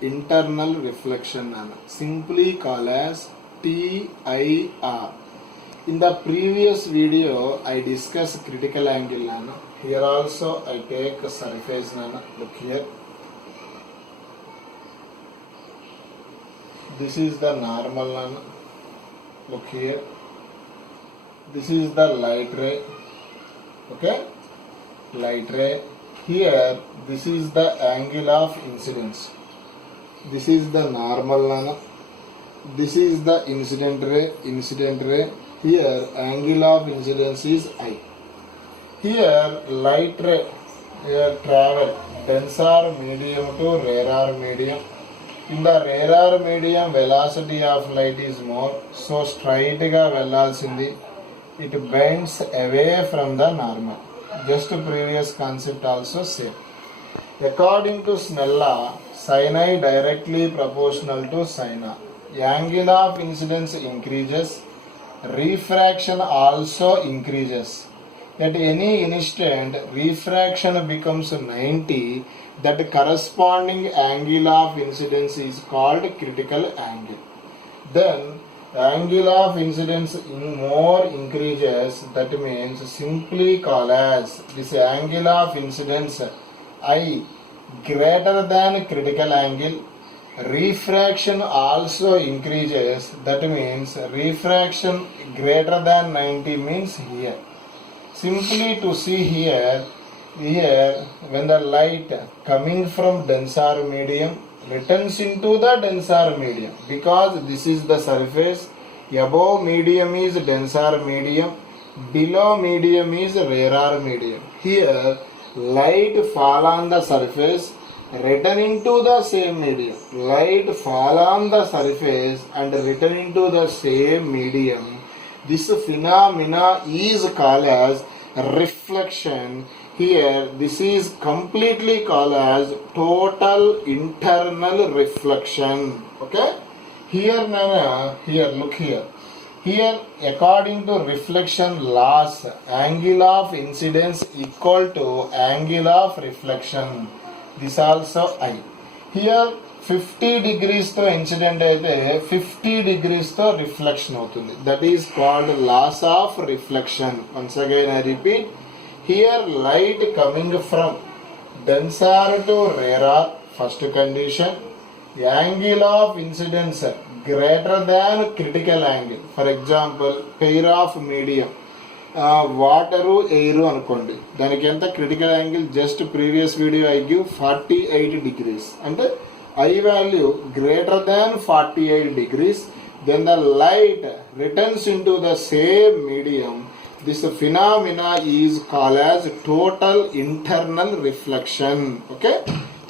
internal reflection, simply called as TIR. In the previous video I discussed critical angle. Here also I take a surface. Look here, this is the normal. Look here, this is the light ray. Okay, light ray. Here this is the angle of incidence. This is the normal. This is the incident ray. Here angle of incidence is I. Here light ray here travel denser medium to rarer medium. In the rarer medium velocity of light is more, so straight ga vellalsindi. It bends away from the normal. Just previous concept also same. According to Snell law, sin I directly proportional to sin R. Angle of incidence increases, refraction also increases. At any instant, refraction becomes 90. That corresponding angle of incidence is called critical angle. Then angle of incidence in more increases, that means simply called as this angle of incidence I greater than critical angle. Refraction also increases, that means refraction greater than 90 means here. Simply to see here when the light coming from denser medium returns into the denser medium, because this is the surface. Above medium is denser medium, below medium is rarer medium. Here light fall on the surface, returning to the same medium. Light fall on the surface and returning to the same medium. This phenomena is called as reflection. Here this is completely called as total internal reflection. Okay, here here look here. Here according to reflection laws, angle of incidence equal to angle of reflection. This also I. Here 50 degrees తో incident అయితే 50 degrees తో reflection అవుతుంది. That is called laws of reflection. Once again I repeat. Here light coming from denser to rarer, first condition. Angle of incidence greater than critical angle. For example, pair of medium water air అనుకోండి, దానికి ఎంత critical angle, just previous video I give 48 degrees. అంటే I value greater than 48 degrees. Then the light returns into the same medium. This phenomena is called as total internal reflection. Okay,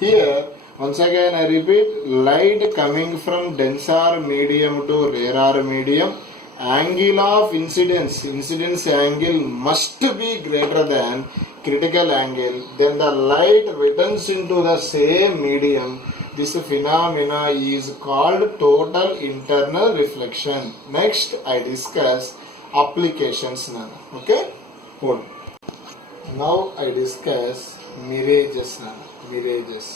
here once again I repeat, light coming from denser medium to rarer medium, angle of incidence angle must be greater than critical angle. Then the light returns into the same medium. This phenomena is called total internal reflection. Next I discuss applications. Okay, hold. Now I discuss mirages. Mirages.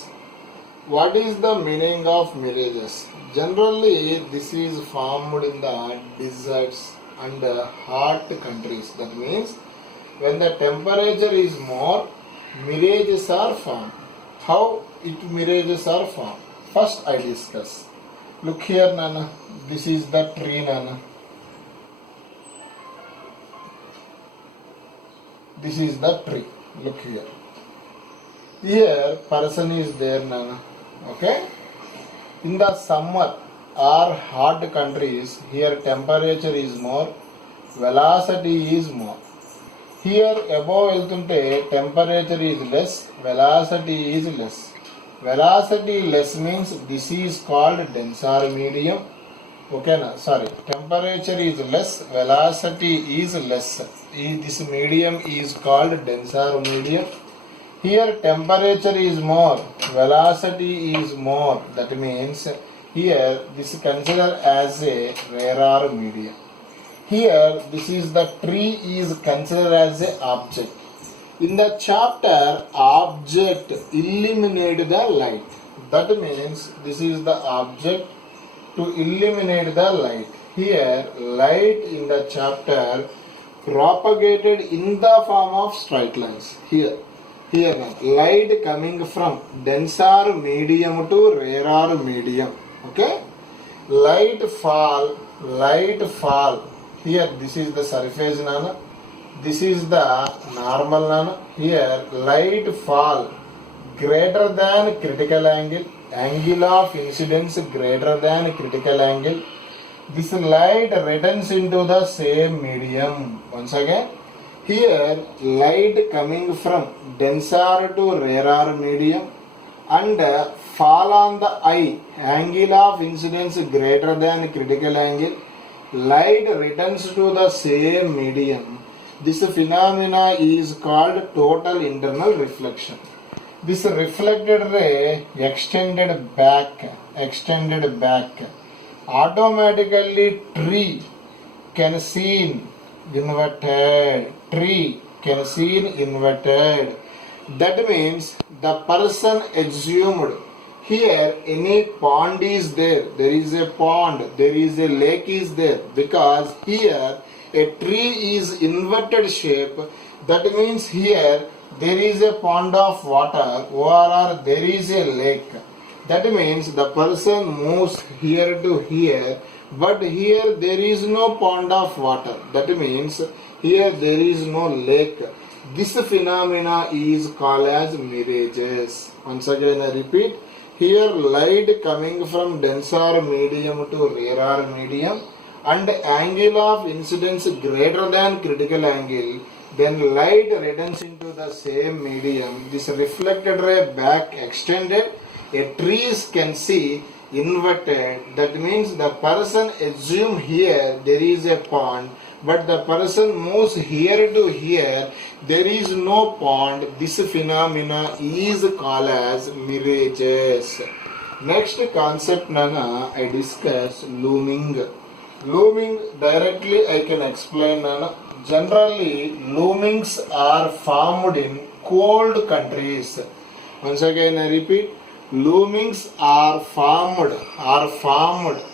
What is the meaning of mirages? Generally this is formed in the deserts and hot countries. That means when the temperature is more, mirages are formed. How mirages are formed? First I discuss. Look here, Nana. This is the tree, Nana. This is the tree. Look here. Here person is there, Nana. Okay. In the summer or hot countries, here temperature is more, velocity is more. Here above వెళ్తుంటే temperature is less, velocity is less. Velocity less means this is called denser medium. Okay na? Sorry, temperature is less, velocity is less. This medium is called denser medium. Here temperature is more, velocity is more. That means here this is considered as a rarer medium. Here this is the tree is considered as a object. In the chapter object eliminate the light. That means this is the object to illuminate the light. Here, light in the chapter propagated in the form of straight lines. Here now, light coming from denser medium to rarer medium. Okay? Light fall. Here, this is the surface nana. This is the normal nana. Here, light fall greater than critical angle of incidence greater than critical angle. This light returns into the same medium. Once again, here light coming from denser to rarer medium and fall on the eye, angle of incidence greater than critical angle, light returns to the same medium. This phenomena is called total internal reflection. This reflected ray extended back, automatically tree can seen inverted. That means the person assumed here any pond is there. There is a pond, there is a lake is there, because here a tree is inverted shape. That means here there is a pond of water or there is a lake. That means the person moves here to here, but here there is no pond of water. That means here there is no lake. This phenomena is called as mirages. Once again I repeat, here light coming from denser medium to rarer medium and angle of incidence greater than critical angle, then light returns into the same medium. This reflected ray back extended, a trees can see inverted. That means the person assume here there is a pond, but the person moves here to here, there is no pond. This phenomena is called as mirages. Next concept nana I discuss looming. Looming directly I can explain nana. Generally loomings are formed in cold countries. Once again I repeat, loomings are formed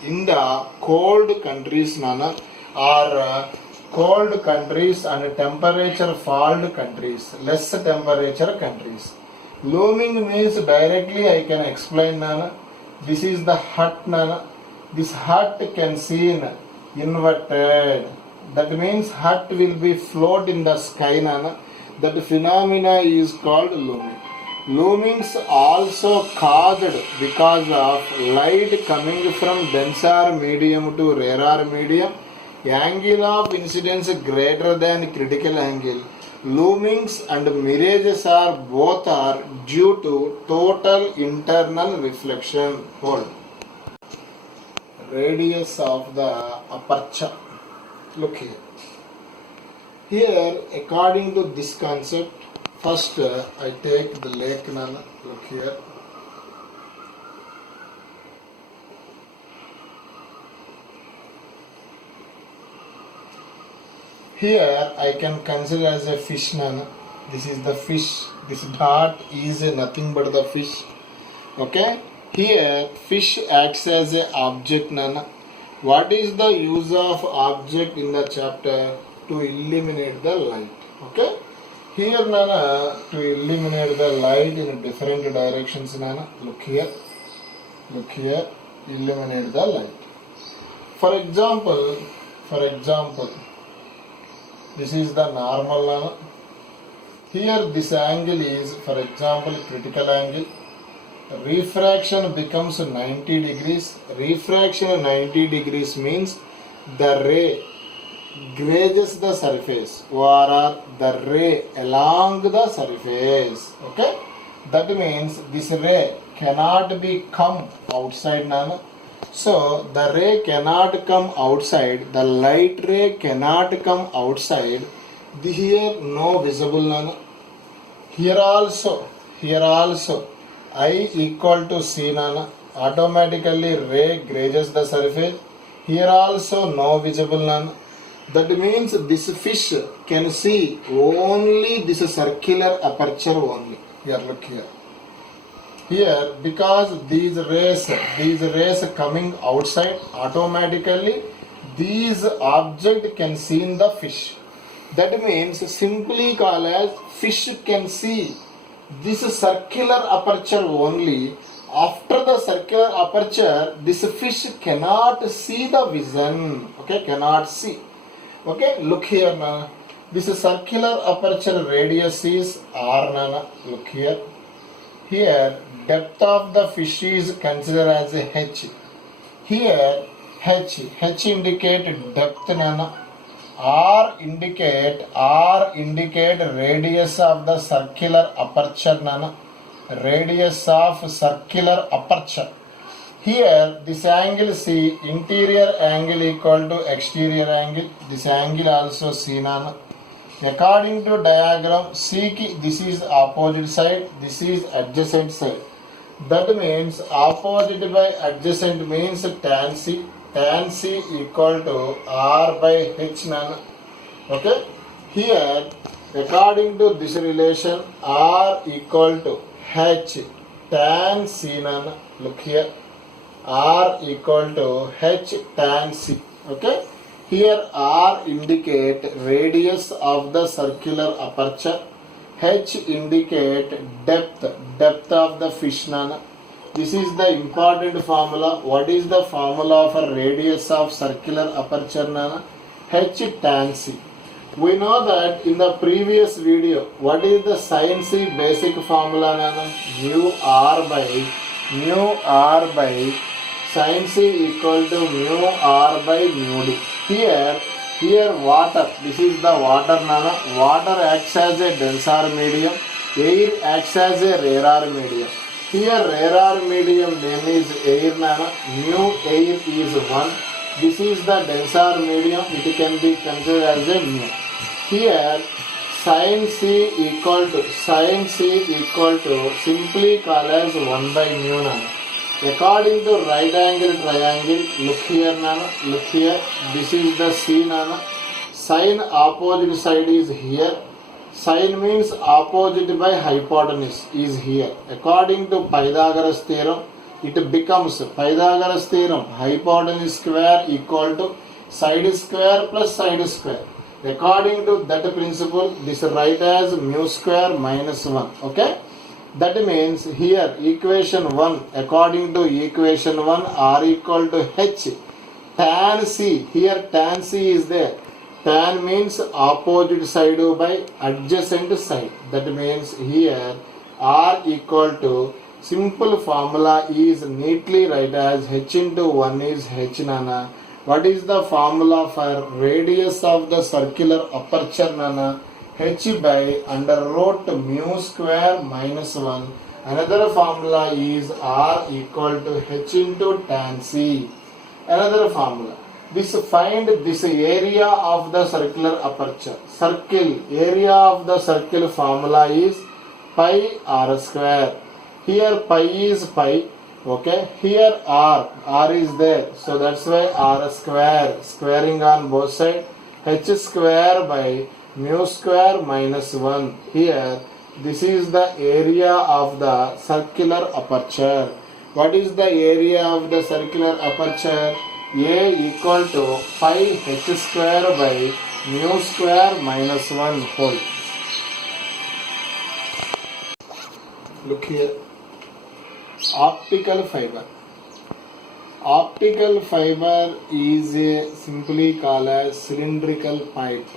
in the cold countries nana, or cold countries and temperature falled countries, less temperature countries. Looming means directly I can explain nana. This is the hut nana. This hut can seen inverted. That means hut will be float in the sky nana. That phenomena is called looming. Loomings also caused because of light coming from denser medium to rarer medium, angle of incidence greater than critical angle. Loomings and mirages are both are due to total internal reflection. Hold. Radius of the aperture. Look here. Here, according to this concept, first I take the lake nana. Look here. Here I can consider as a fish nana. This is the fish. This dot is nothing but the fish. Okay. Here fish acts as a object nana. What is the use of object in the chapter? To illuminate the light. Okay. Here nana, to illuminate the light in different directions nana. Look here, illuminate the light. For example, this is the normal nana. Here this angle is, for example, critical angle. Refraction becomes 90 degrees. Refraction 90 degrees means the ray grazes the surface, or the ray along the surface. Okay, that means this ray cannot be come outside nana. So the ray cannot come outside, the light ray cannot come outside. Here no visible nana. Here also I equal to C nana. Automatically ray grazes the surface. Here also no visible nana. That means this fish can see only this circular aperture only. Here, look here. here, because these rays coming outside, automatically these object can see in the fish. That means simply called as fish can see this circular aperture only. After the circular aperture, this fish cannot see the vision. Okay, cannot see. Okay, look here now. This circular aperture radius is r nana. Look here. Here, depth of the fish is considered as a h. Here, h indicate depth nana. R indicate radius of the circular aperture nana. Radius of circular aperture. Here, this angle C, interior angle equal to exterior angle. This angle also C nana. According to diagram, C ki this is opposite side, this is adjacent side. That means opposite by adjacent means tan C. Tan C equal to R by H nana. Okay. Here, according to this relation, R equal to H tan C nana. Look here. R equal to H tan C. Okay. Here R indicate radius of the circular aperture. H indicate depth of the fish nana. This is the important formula. What is the formula for radius of circular aperture nana? H tan C. We know that in the previous video, what is the sin C basic formula nana? Mu R by sin C equal to mu R by mu D. Here water, this is the water nana. Water acts as a denser medium, air acts as a rarer medium. Here rarer medium name is air nana. Mu air is 1. This is the denser medium, it can be considered as a mu. Here sin C equal to simply called as 1 by mu nana. According to right angle triangle, look here nana, look here, this is the C nana. Sin opposite side is here. Sin means opposite by hypotenuse is here. According to Pythagoras theorem, it becomes Pythagoras theorem, hypotenuse square equal to side square plus side square. According to that principle, this write as mu square minus 1. Okay. That means here equation 1, according to equation 1, R equal to H tan C. Here tan C is there. Tan means opposite side by adjacent side. That means here R equal to simple formula is neatly write as H into 1 is H nana. What is the formula for radius of the circular aperture nana? H by under root mu square minus 1. Another formula is R equal to H into tan C. Another formula. This find this area of the circular aperture. Circle area of the circle formula is pi r square. Here pi is pi. Okay. Here r is there. So that's why r square. Squaring on both sides. H square by mu square minus 1. Here this is the area of the circular aperture. What is the area of the circular aperture? A equal to pi h square by mu square minus 1 whole. Look here. Optical fiber. Optical fiber is simply called as cylindrical pipe.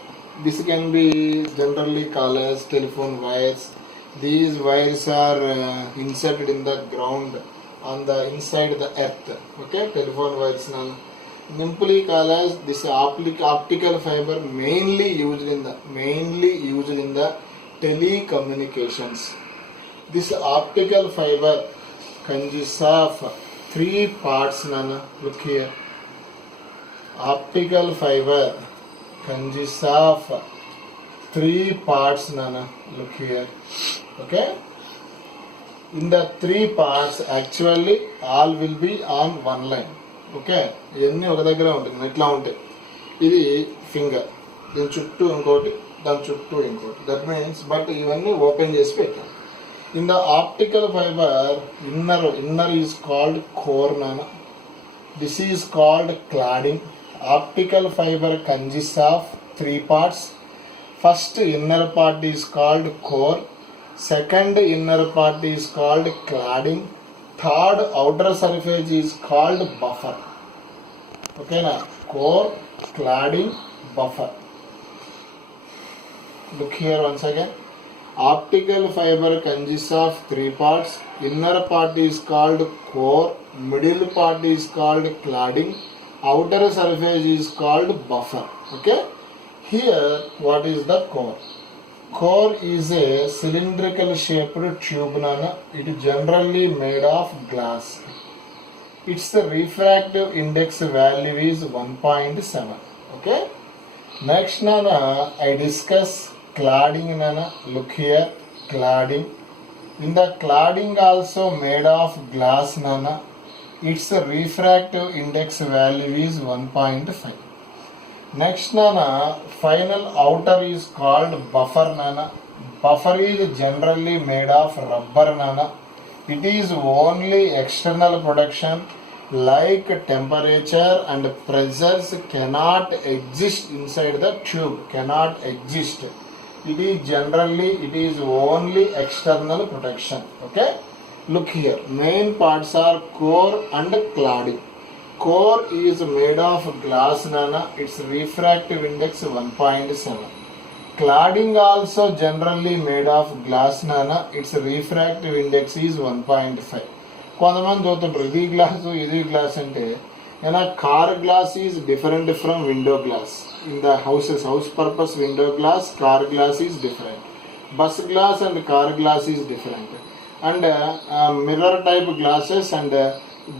This can be generally called as telephone wires. These wires are inserted in the ground on the inside the earth. Okay, telephone wires now. Simply called as this optical fiber mainly used in the telecommunications. This optical fiber consists of 3 parts nana. Look here. Optical fiber consists of 3 parts nana. Look here. Okay. In the 3 parts actually all will be on one line. Okay. ఇవన్నీ ఒక దగ్గర ఉంటుంది ఇట్లా ఉంటాయి. ఇది finger, దీని చుట్టూ ఇంకోటి, దాని చుట్టూ ఇంకోటి. దట్ మీన్స్ బట్ ఇవన్నీ ఓపెన్ చేసి పెట్టాం. In the optical fiber, inner is called core, nana. This is called cladding. Optical fiber consists of three parts. First inner part is called core. Second inner part is called cladding. Third outer surface is called buffer. Okay, now core, cladding, buffer. Look here once again. Optical fiber consists of three parts. Inner part is called core, middle part is called cladding, outer surface is called buffer. Okay. Here, what is the core? Core is a cylindrical shaped tube. It is generally made of glass. Its refractive index value is 1.7. Okay. Next, I discuss cladding. Look here, cladding. In the cladding also made of glass. Its refractive index value is 1.5. Next, final outer is called buffer. Buffer is generally made of rubber. It is only external protection, like temperature and pressures cannot exist inside the tube, cannot exist. It is only external protection. Okay. Look here, main parts are core and cladding. Core is made of glass. Its refractive index 1.7. Cladding also generally made of glass. Its refractive index is 1.5. కొంతమంది చూస్తుంటారు ఇది glass ఇది glass అంటే car glass is different from window glass. In the houses, house purpose window glass, car glass is different. Bus glass and car glass is different. And mirror type glasses and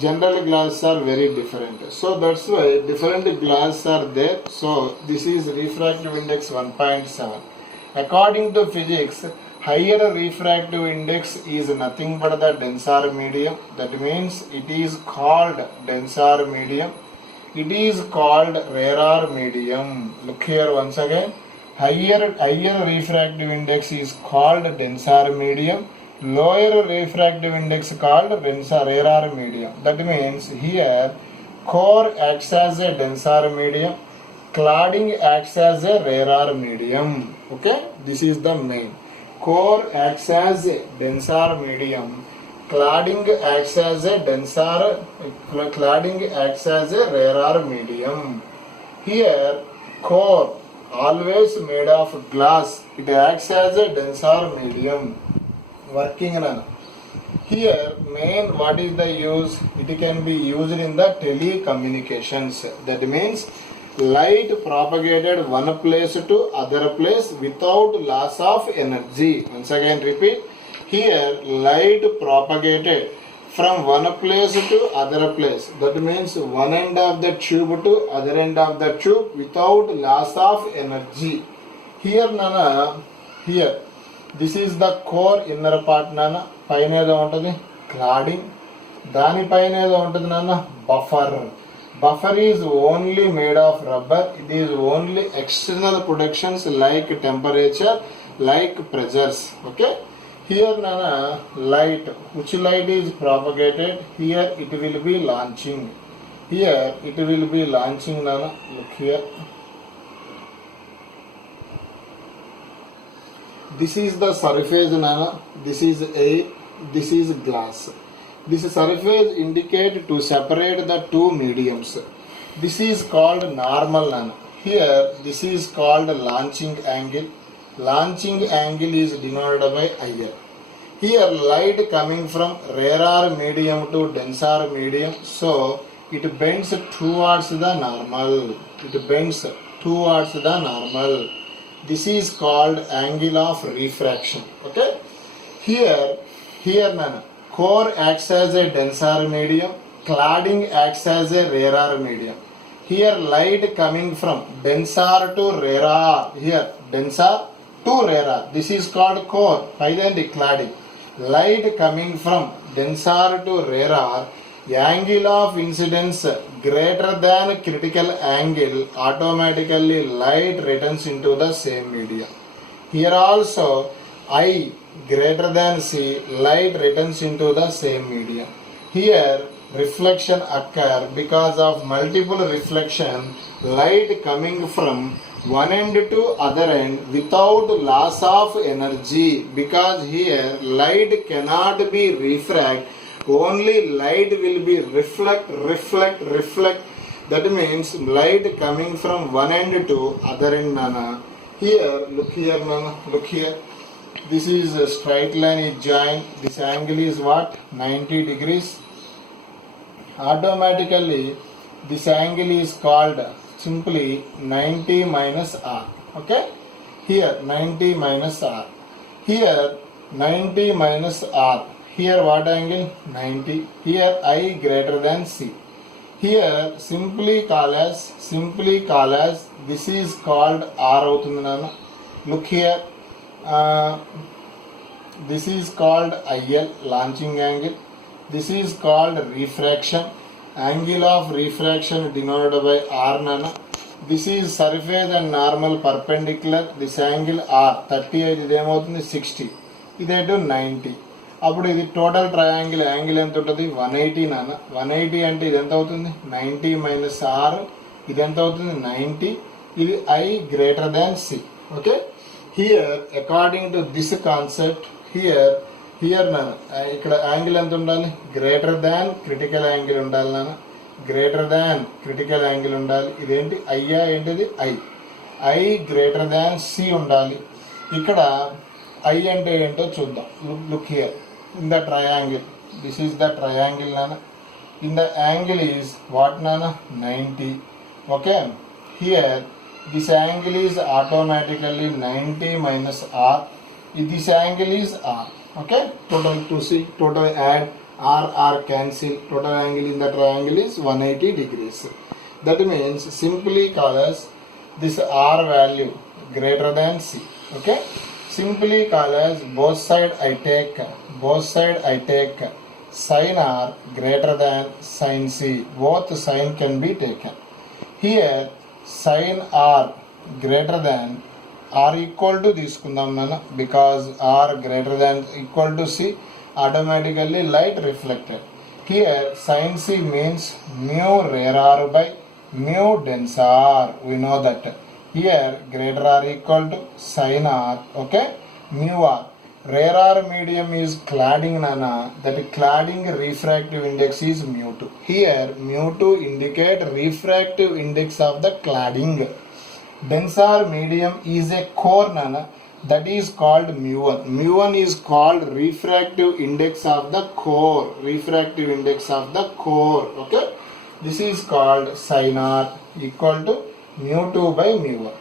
general glass are very different. So that's why different glass are there. So this is refractive index 1.7. According to physics, higher refractive index is nothing but the denser medium. That means it is called denser medium. It is called rarer medium. Look here once again. Higher refractive index is called denser medium. Lower refractive index called rarer medium. That means here core acts as a denser medium. Cladding acts as a rarer medium. Okay. This is the main. Core acts as a denser medium. Cladding acts as a rarer medium. Here, core always made of glass. It acts as a denser medium. Working on. Here, main what is the use? It can be used in the telecommunications. That means light propagated one place to other place without loss of energy. Once again repeat. Here light propagated from one place to other place. That means one end of the tube to other end of the tube without loss of energy. Here here this is the core inner part. పైన ఏదో ఉంటుంది cladding. దానిపైన ఏదో ఉంటుంది buffer. Buffer is only made of rubber. It is only external protections like temperature, like pressures. Okay. Here light, which light is propagated? Here it will be launching. Here it will be launching. Look here. This is the surface. This is air. This is glass. This surface indicate to separate the two mediums. This is called normal. Here this is called launching angle. Launching angle is denoted by IR. Here light coming from rarer medium to denser medium, so it bends towards the normal. It bends towards the normal. This is called angle of refraction. Okay. Here core acts as a denser medium. Cladding acts as a rarer medium. Here light coming from denser to rarer. Here denser to rarer. This is called core. Finally cladding. Light coming from denser to rarer. Angle of incidence greater than critical angle, automatically light returns into the same medium. Here also I greater than C, light returns into the same medium. Here reflection occur because of multiple reflection, light coming from one end to other end without loss of energy, because here light cannot be refract, only light will be reflect. That means light coming from one end to other end, Nana. Here, look here, Nana, look here. This is a straight line is joined. This angle is what? 90 degrees. Automatically, this angle is called simply 90 minus R. Okay? Here 90 minus R. Here 90 minus R. Here what angle? 90. Here I greater than C. Here simply call as this is called R avutundi nanu. Look here. This is called IL, launching angle. This is called refraction. Angle of refraction denoted by R, nana. This is surface and normal perpendicular. This angle R 38, ఇది ఏమవుతుంది 60, ఇదేంటో 90. అప్పుడు ఇది total triangle angle ఎంత ఉంటుంది 180 నాన్న. 180 అంటే ఇది ఎంత అవుతుంది 90 మైనస్ R, ఇది ఎంత అవుతుంది 90. ఇది I greater than C. Okay, here according to this concept here నాన్న ఇక్కడ యాంగిల్ ఎంత ఉండాలి? గ్రేటర్ దాన్ క్రిటికల్ యాంగిల్ ఉండాలి నాన్న. గ్రేటర్ దాన్ క్రిటికల్ యాంగిల్ ఉండాలి. ఇదేంటి అయ్యా ఏంటిది ఐ గ్రేటర్ దాన్ సి ఉండాలి. ఇక్కడ ఐ అంటే ఏంటో చూద్దాం. Look here in the triangle. This is the triangle నాన్న. In the angle is what నాన్న 90. Okay, here this angle is automatically 90 minus R. This angle is R. Okay, total to see, total add R cancel, total angle in the triangle is 180 degrees. That means simply call as this R value greater than C. Okay, simply call as both side I take sin R greater than sin C. Both sin can be taken. Here sin R greater than R equal to తీసుకుందాం నాన్న, because R greater than equal to C, automatically light reflected. Here sin C means mu rear R by mu dense R. We know that. Here greater R equal to sin R. Okay, mu R. Rear R medium is cladding nana. That cladding refractive index is mu2. Here mu2 indicate refractive index of the cladding. Denser medium is a core nana, that is called mu1. Mu1 is called refractive index of the core. Okay, this is called sin R equal to mu2 by mu1.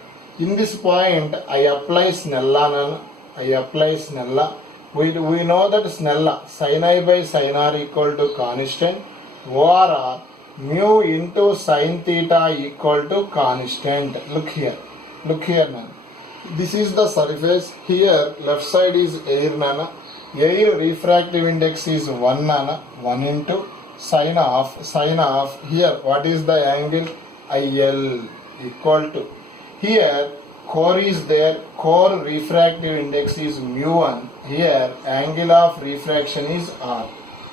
In this point I apply Snella nana. We know that Snella sin I by sin R equal to constant, ORR mu into sin theta equal to constant. Look here nana. This is the surface. Here left side is air nana. Air refractive index is 1 nana. 1 into sin of. Here what is the angle? IL equal to. Here core is there. Core refractive index is mu1. Here angle of refraction is R.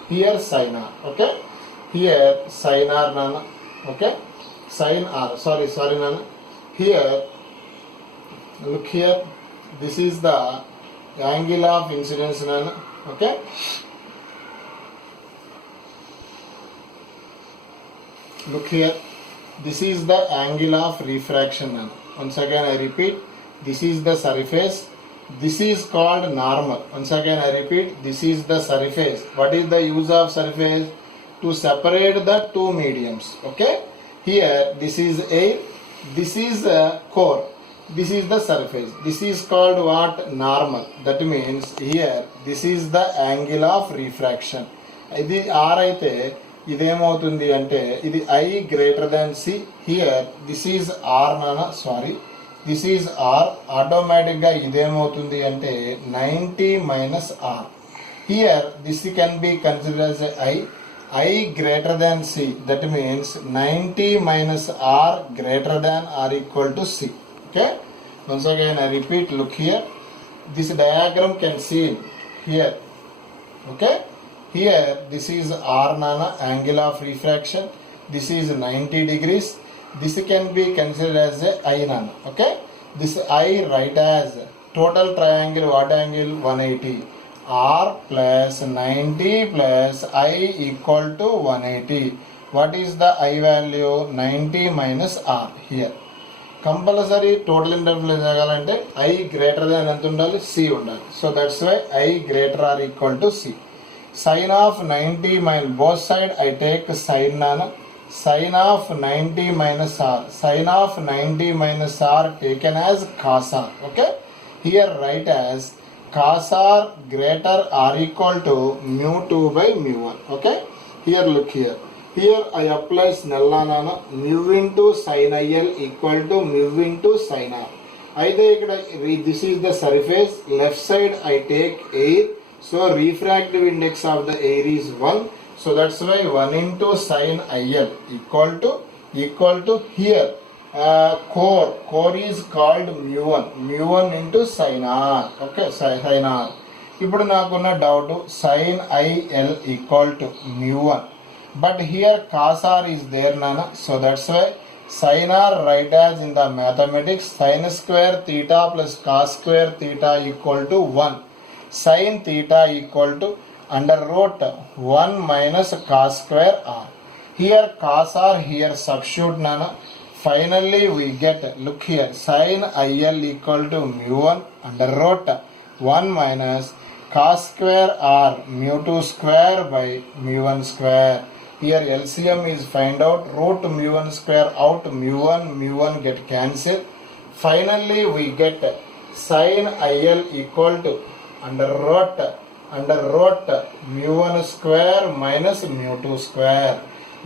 Here sin R. Okay, here sin R nana. Okay, sin R, sorry nana. Here look here, this is the angle of incidence nana. Okay, look here, this is the angle of refraction nana. Once again I repeat, this is the surface. This is called normal. Once again I repeat, this is the surface. What is the use of surface? To separate the two mediums. Okay, here this is air, this is a core, this is the surface. This is called what? Normal. That means here this is the angle of refraction. ఇది R అయితే ఇదేమవుతుంది అంటే ఇది I greater than C. Here this is R నానా, sorry this is R. ఆటోమేటిక్గా ఇదేమవుతుంది అంటే 90 minus R. Here this can be considered as I greater than C. That means 90 minus R greater than or equal to C. Okay, once again I repeat, look here, this diagram can see here. Okay, here this is R nana, angle of refraction. This is 90 degrees. This can be considered as a I nana. Okay, this I write as total triangle what angle 180. R plus 90 plus I equal to 180. What is the I value? 90 minus R here. Compulsory total interval jagalante I greater than ఎంత ఉండాలి? C ఉండాలి. So that's why I greater or equal to C. Sin of 90 minus both side I take sin nana. Sin of 90 minus R. Sin of 90 minus R taken as cos R. Okay. Here write as cos R greater or equal to mu 2 by mu 1. Okay. Here look here. Here I apply Snell law nana. Mu into sin IL equal to mu into sin R. This is the surface. Left side I take air. So refractive index of the air is 1. So that's why 1 into sin IL equal to here core is called mu 1 into sin R. Okay, sin R. ఇప్పుడు నాకున్న doubt sin IL equal to mu 1. But here cos R is there nana. So that's why sin R write as in the mathematics sin square theta plus cos square theta equal to 1. Sin theta equal to under root 1 minus cos square R. Here cos R, here substitute nana. Finally we get, look here, sin IL equal to mu 1 under root 1 minus cos square R mu 2 square by mu 1 square. Here LCM is find out, root mu 1 square out, mu 1 get cancelled. Finally we get sin IL equal to under root mu 1 square minus mu 2 square.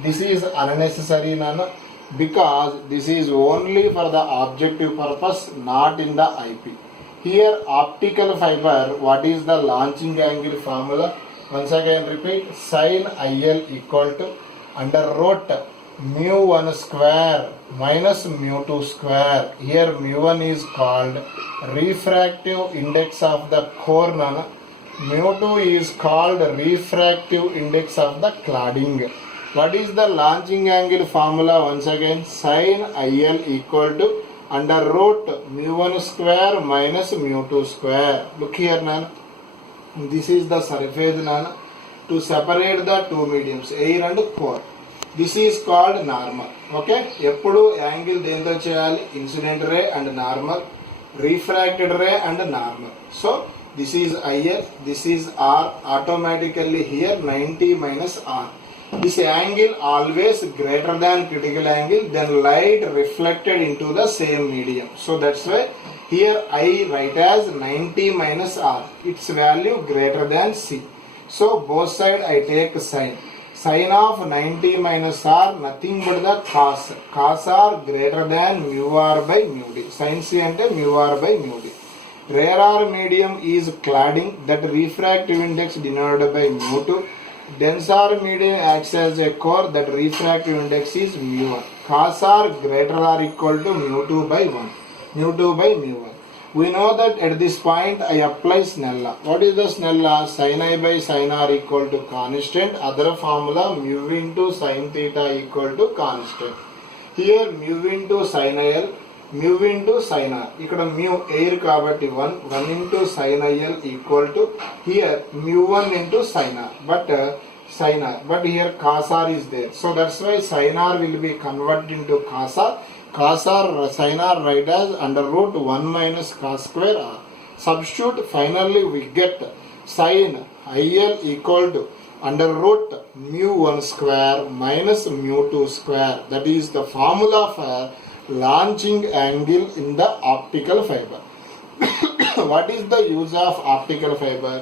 This is unnecessary nana, because this is only for the objective purpose, not in the IP. Here optical fiber, what is the launching angle formula? Once again repeat, sin IL equal to under root mu 1 square minus mu 2 square. Here mu 1 is called refractive index of the core nana. Mu 2 is called refractive index of the cladding. What is the launching angle formula? Once again, sin IL equal to under root mu 1 square minus mu 2 square. Look here nana. This is the surface nana. To separate the two mediums, air and core. This is called normal. Okay. ఎప్పుడు angle దేంతో చేయాలి? Incident ray and normal, refracted ray and normal. So this is IL, this is R. Automatically here 90 minus R. This angle always greater than critical angle, then light reflected into the same medium. So that's why here I write as 90 minus R. Its value greater than C. So both side I take sin. Sin of 90 minus R nothing but the cos. Cos R greater than mu R by mu D. Sin C ante mu R by mu D. Rare R medium is cladding, that refractive index denoted by mu 2. Dense R medium acts as a core, that refractive index is mu 1. Cos R greater or equal to mu 2 by 1. Mu 2 by mu 1. We know that at this point I apply Snell law. What is the Snell law? Sin I by sin R equal to constant. Other formula mu into sin theta equal to constant. Here mu into sin IL, mu into sin R. ఇక్కడ mu air కాబట్టి 1 into sin IL equal to here mu 1 into sin R. But here cos R is there. So that's why sin R will be converted into cos R. Cos R, sin R write as under root 1 minus cos square R. Substitute, finally we get sin IL equal to under root mu 1 square minus mu 2 square. That is the formula for launching angle in the optical fiber. What is the use of optical fiber?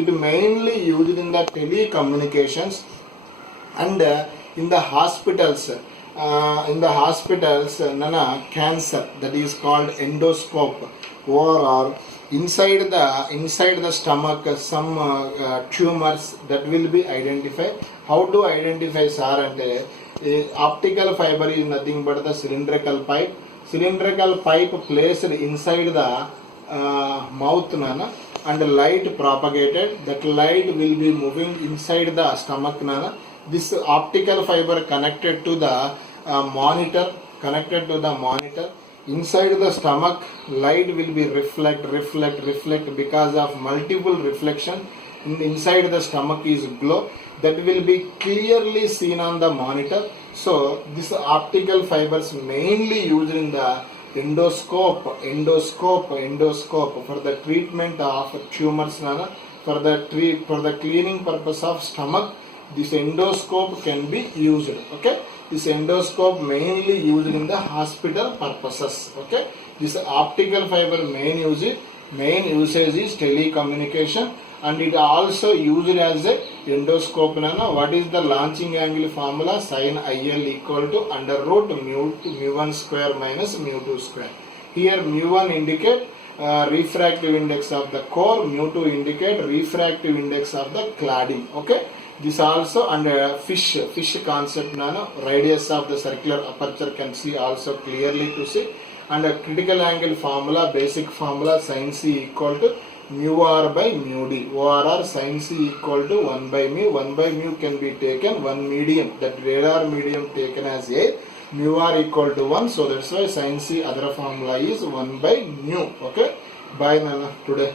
It mainly used in the telecommunications and in the hospitals. Cancer, that is called endoscope, or inside the stomach some tumors that will be identified. How to identify sir ante optical fiber is nothing but the cylindrical pipe placed inside the mouth nana, and light propagated. That light will be moving inside the stomach nana. This optical fiber connected to the monitor, inside the stomach. Light will be reflect because of multiple reflection. Inside the stomach is glow that will be clearly seen on the monitor. So this optical fibers mainly used in the endoscope for the treatment of tumors nana, for the cleaning purpose of stomach. This endoscope can be used. Okay, this endoscope mainly used in the hospital purposes. Okay, this optical fiber main usage is telecommunication, and it also used as a endoscope nana. What is the launching angle formula? Sin IL equal to under root mu1 square minus mu2 square. Here mu1 indicate refractive index of the core, mu2 indicate refractive index of the cladding. Okay, this also under fish concept nana. Radius of the circular aperture can see also clearly to see. Under critical angle formula, basic formula, sin C equal to mu r by mu d. ORR sin C equal to 1 by mu. 1 by mu can be taken one medium, that radar medium taken as A. Mu r equal to 1, so that's why sin C other formula is 1 by mu. Okay, bye nana today.